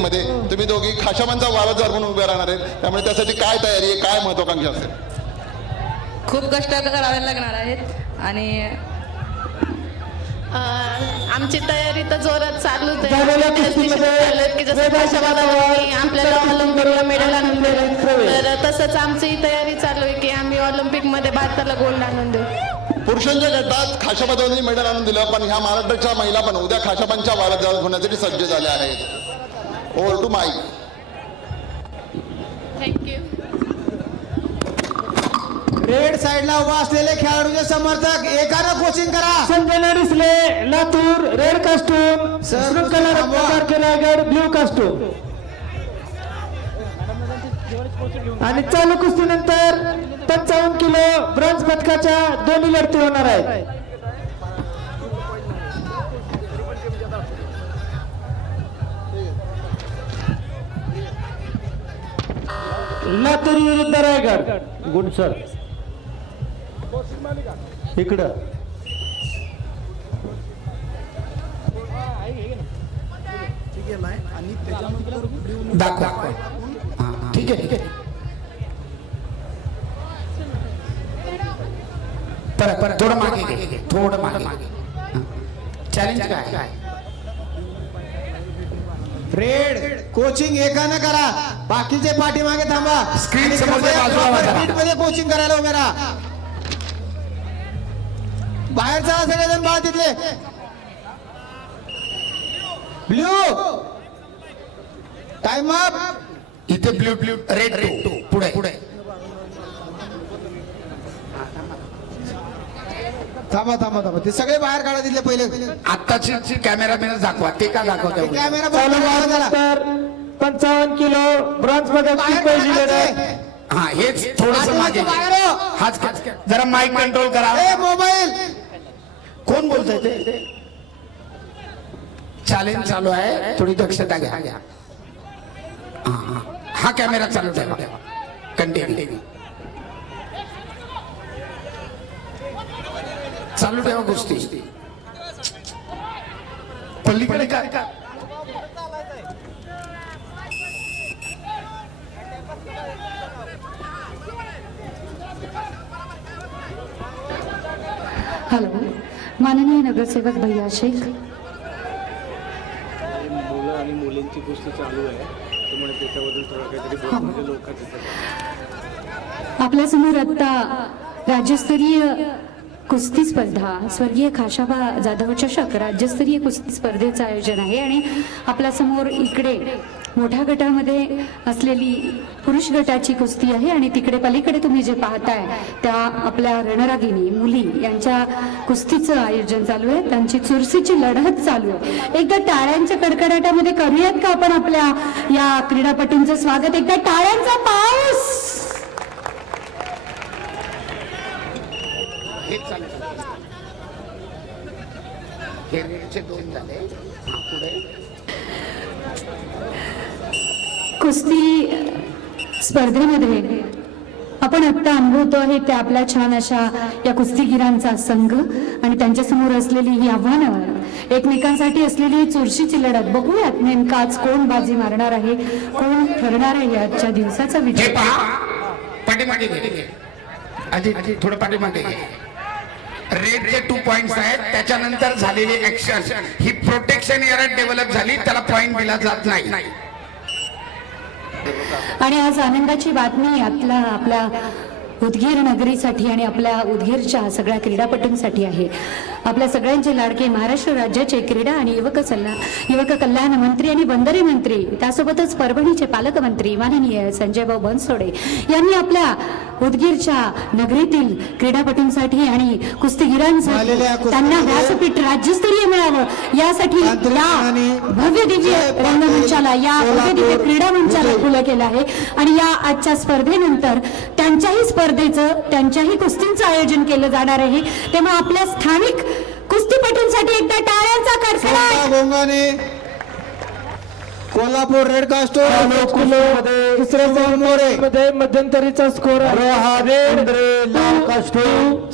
मध्ये तुम्ही दोघी खाशामांचा वारसदार म्हणून उभे राहणार आहेत त्यामुळे त्यासाठी काय तयारी आहे काय महत्वाकांक्षा असेल? खूप कष्ट करावे लागणार आहेत आणि आमची तयारी तर जोरात चालूच आहे. की जसं भाषावादांनी आपल्याला ऑलिम्पिकला मेडल आणून दिलं. तर तसंच आमची तयारी चालू आहे की आम्ही ऑलिम्पिकमध्ये भारताला गोल्ड आणून देऊ. पुरुषांच्या गटात खाशापदांनी मेडल आणून दिलं पण ह्या महाराष्ट्राच्या महिला पण उद्या खाशापांच्या वारसदार होण्यासाठी सज्ज झाल्या आहेत. ओव्हर टू माईक रेड साइडला उभा असलेले खेळाडूचे समर्थक एकानं कोचिंग करा. संजना डिसले लातूर रेड कास्टूम शृंखला रत्नाकर रायगड ब्ल्यू कास्टूम आणि चालू कुस्तीनंतर पंचावन्न किलो ब्रॉन्झ पदकाच्या दोन्ही लढती होणार आहेत. लातूर विरुद्ध रायगड. गुड सर इकडं. दाखवा. ठीक आहे ठीक आहे. परत परत थोडं मागे घे थोडं मागे चॅलेंज काय? रेड कोचिंग एकानं करा. बाकीचे पाठीमागे थांबा. Seat मध्ये कोचिंग करायला उभे राहा. बाहेर चला सगळेजण बाळ तिथले. ब्ल्यू टाइम अप इथे ब्ल्यू ब्ल्यू रेड टू पुढे. पुढे. थांबा थांबा थांबा. ते सगळे बाहेर काढा तिथले पहिले. आत्ताची कॅमेरा बिना दाखवा ते का दाखवते कॅमेरा पंचावन्न किलो ब्रॉन्झमध्ये हा हेच थोडस मागे हो. हाच जरा माईक कंट्रोल करा. ए मोबाईल. कोण बोलतंय ते? चॅलेंज चालू आहे. थोडी दक्षता घ्या. हा, हा. हा कॅमेरा चालू ठेवा. कंटिन्यू चालू ठेवा गोष्टी पल्लीकडे काय? का हॅलो माननीय नगरसेवक भैया शेख. मुलं आणि मुलींची गोष्टी चालू आहे. आपल्यासमोर आता राज्यस्तरीय कुस्ती स्पर्धा स्वर्गीय खाशाबा जाधव चषक राज्यस्तरीय कुस्ती स्पर्धेचं आयोजन आहे आणि आपल्यासमोर इकडे मोठ्या गटामध्ये असलेली पुरुष गटाची कुस्ती आहे आणि तिकडे पलीकडे तुम्ही जे पाहताय त्या आपल्या रणरागिनी मुली यांच्या कुस्तीचं आयोजन चालू आहे. त्यांची चुरशीची लढत चालू आहे. एकदा टाळ्यांच्या कडकडाटामध्ये करूयात का आपण आपल्या या क्रीडापटूंचं स्वागत? एकदा टाळ्यांचा पाऊस! चालेल हे रेडचे दोन झाले. हा पुढे. कुस्ती स्पर्धेमध्ये आपण आत्ता अनुभवतो आहे त्या आपल्या छान अशा या कुस्तीगिरांचा संघ आणि त्यांच्यासमोर असलेली ही आव्हानं एकमेकांसाठी असलेली चुरशीची लढत. बघूयात नेमका आज कोण बाजी मारणार आहे कोण ठरणार आहे आजच्या दिवसाचा अजित थोडं पाठीमागे रेड जे टू पॉइंट आहेत. त्याच्यानंतर झालेली ऍक्शन ही प्रोटेक्शन एरर डेव्हलप झाली. त्याला पॉइंट दिला जात नाही. आणि आज आनंदाची बातमी आपला आपल्या उदगीर नगरीसाठी आणि आपल्या उदगीरच्या सगळ्या क्रीडापटूंसाठी आहे. आपल्या सगळ्यांचे लाडके महाराष्ट्र राज्याचे क्रीडा आणि युवक सल्ला युवक कल्याण मंत्री आणि बंदरे मंत्री त्यासोबतच परभणीचे पालकमंत्री माननीय संजयभाऊ बनसोडे यांनी आपल्या उदगीरच्या नगरीतील क्रीडापटूंसाठी आणि कुस्तीगिरांसाठी त्यांना व्यासपीठ राज्यस्तरीय मिळावं. यासाठी या भव्य दिव्य रंगमंचाला या भव्य दिव्य क्रीडा मंचाला. खुलं केलं आहे. आणि या आजच्या स्पर्धेनंतर त्यांच्याही स्पर्धेचं त्यांच्याही कुस्तींचं आयोजन केलं जाणार आहे. तेव्हा आपल्या स्थानिक कुस्तीपटूंसाठी एकदा टाळ्यांचा कडकडाट कोल्हापूर रेड मोरे. मध्ये मध्यंतरीचा स्कोर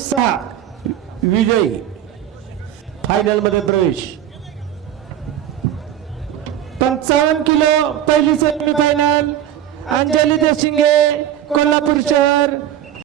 सहा विजयी. फायनलमध्ये प्रवेश. पंचावन्न किलो पहिली सेमीफायनल अंजली देशिंगे कोल्हापूर शहर.